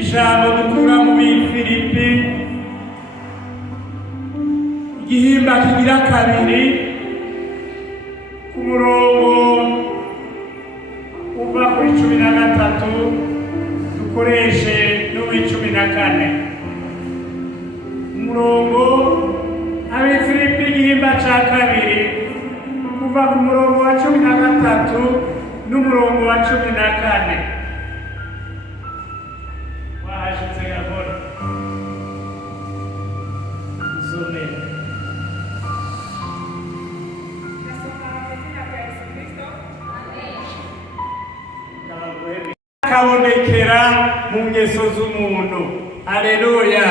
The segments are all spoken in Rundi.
ijambo dukura mu Bifilipi igihimba kigira kabiri ku murongo uva kuri 13 dukoreshe n'uw'14 umurongo Abifilipi igihimba ca kabiri kuva ku murongo wa 13 n'umurongo wa 14 wahashitse gakora usome kabonekera mu ngeso z'umuntu. Haleluya,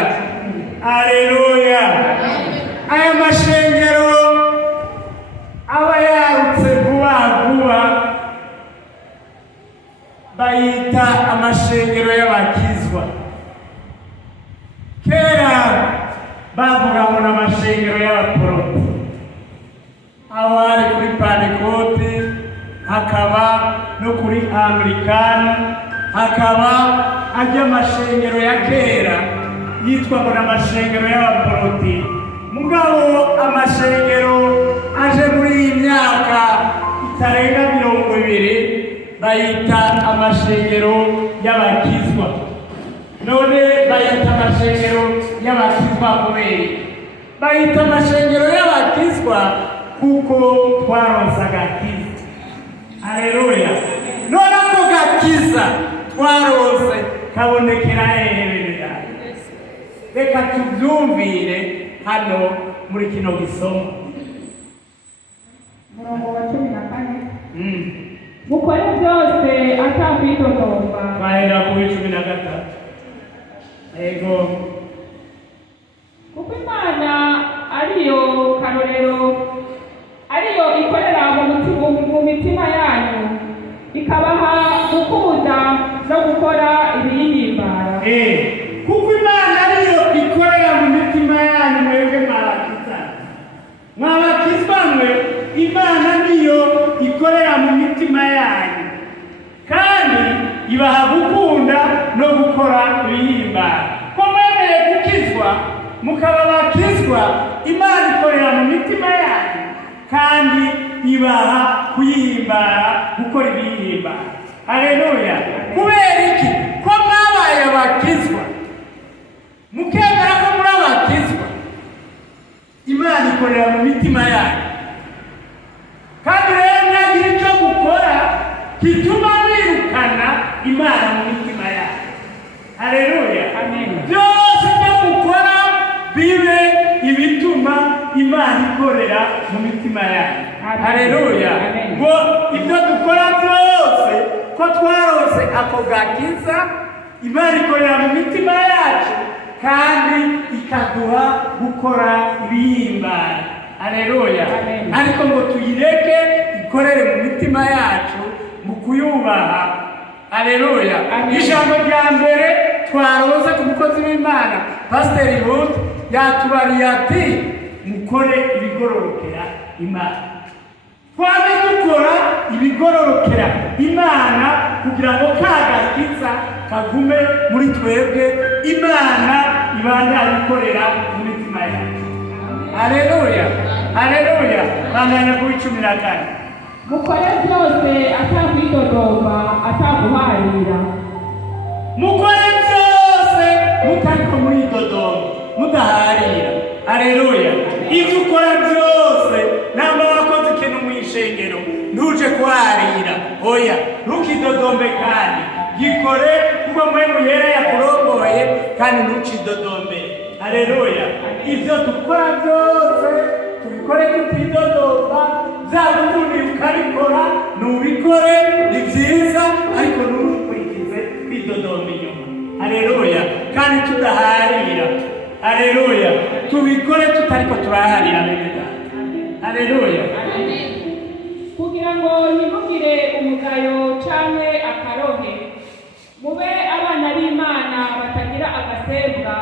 haleluya. Aya mashengero aba yarutse vuba vuba bayita amashengero y'abakizwa. Kera bavuga ngo n'amashengero y'abaporoti, aho hari kuri Pentekote, hakaba no kuri Anglikani, hakaba ajya amashengero ya kera yitwa ngo n'amashengero y'abaporoti. Mugabo amashengero aje muri iyi myaka itarenga 20 bayita amashengero y'abakizwa. None bayita amashengero y'abakizwa kubera bayita amashengero y'abakizwa kuko twaronse agakiza. Haleluya. None ako gakiza twaronse kabonekera hehe? Reka tubyumvire hano muri kino gisomo. Murongo wa 14 mukore byose atakwitotomba. Bahera ku 13. Ego. Kuko Imana ariyo karorero, ariyo ikorera mu mitima yanyu, ikabaha gukunda no gukora ibiyihimbara. Kuko Imana ariyo ikorera mu mitima yanyu mwebwe mwabakizwa mwe, Imana niyo ikorera mu mitima yanyu kandi ibaha gukunda no gukora ibihimbara. Ko mwemeye gukizwa mukaba bakizwa, Imana ikorera mu mitima yanyu kandi ibaha kuyihimbara, gukora ibihimbara. Haleluya. Kubera iki? Ko mwabaye abakizwa mukemera ko muri abakizwa, Imana ikorera mu mitima yanyu kandi rero mwagira icyo gukora kituma mwirukana Imana mu mitima yanyu. Haleluya. Byose byo gukora bibe ibituma Imana ikorera mu mitima yanyu. Haleluya. Ngo ibyo dukora byose ko twaronse ako gakiza, Imana ikorera mu mitima yacu kandi ikaduha gukora ibihimbara. Haleluya. Ariko ngo tuyireke ikorere mu mitima yacu mu kuyubaha. Haleluya. Ijambo rya mbere twaronse ku mukozi w'Imana Pasiteri Ruth yatubariye ati mukore ibigororokera Imana. Twame dukora ibigororokera Imana kugira ngo kagakiza kagume muri twebwe, Imana ibandanye ikorera mu mitima yacu. Haleluya, haleluya. Banganya ku 14. Mukore byose atakwitotomba, ataguharira. Mukore byose mutariko mwidodomba, mudaharira. Haleluya. Ibyo ukora byose namba wakoze ikintu mu ishengero ntuje kuharira, oya ntukidodombe kandi gikore kuko mwene yera yakurongoye kandi ntukidodombe. Haleluya. Ibyo dukora byose tubikore tutidodomba, byaba ubundi ukabikora nubikore ni byiza, ariko ntukurikize kwidodomba inyuma. Haleluya. Kandi tudaharira. Haleluya. Tubikore tutariko turaharira bene data. Haleluya. Kugira ngo ntimugire umugayo canke akarohe, mube abana b'Imana batagira agasembwa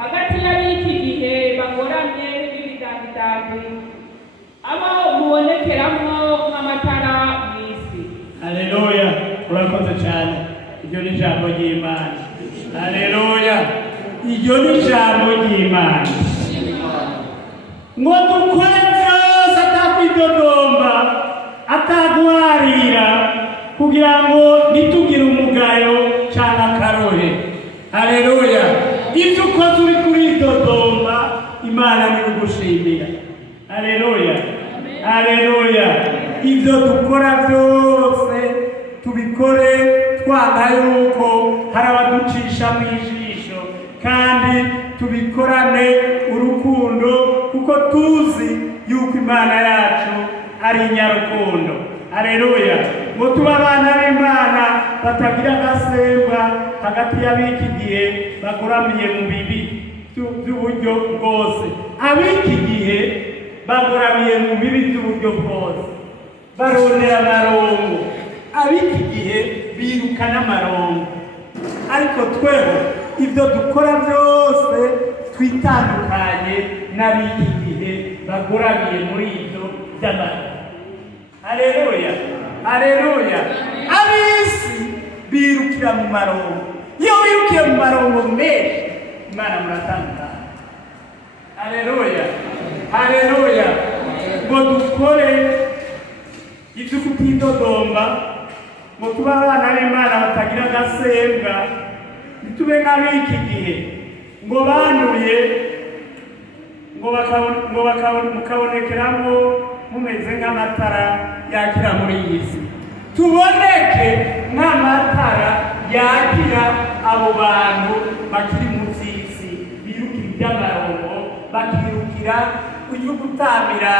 hagati y'ab'iki gihe bagoramye n'ibidandabi, abo mubonekeramwo nk'amatara mw'isi. Haleluya. Urakoze cyane. iryo ni ijambo ry'Imana. Haleluya, iryo ni ijambo ry'Imana. Ngo dukore byose atakwidodomba atagwarira kugira ngo ntitugire umugayo cyangwa akarohe. Haleluya, ibyo ukoze uri kuridodomba Imana ntibigushimira. Haleluya, haleluya, ibyo dukora byose tubikore twanga yuko hari abaducisha mu ijisho, kandi tubikorane urukundo kuko tuzi yuko Imana yacu ari inyarukundo. Haleluya, ngo tuba abana b'Imana batagira agasembwa hagati y'abiki gihe bagoramiye mu bibi by'uburyo bwose. Abiki gihe bagoramiye mu bibi by'uburyo bwose, barondera amarongo. Abiki gihe birukana amarongo. Ariko tweho ibyo dukora byose twitandukanye n'abiki gihe bagoramiye muri ibyo by'amarongo. Haleluya, haleluya, ab'isi birukira mu marongo. Iyo wirukiye mu marongo menshi Imana muratandukana. Haleluya, haleluya, ngo dukore ibyo kutidodomba, ngo tuba abana b'Imana batagira agasembwa, ntitube nk'ab'iki gihe ngo banduye, ngo mukabonekeramo mumeze nk'amatara yakira muri iyi si. Tuboneke nk'amatara yakira abo bantu bakiri munsi y'isi, birukira iby'amarongo, bakirukira ujya gutamira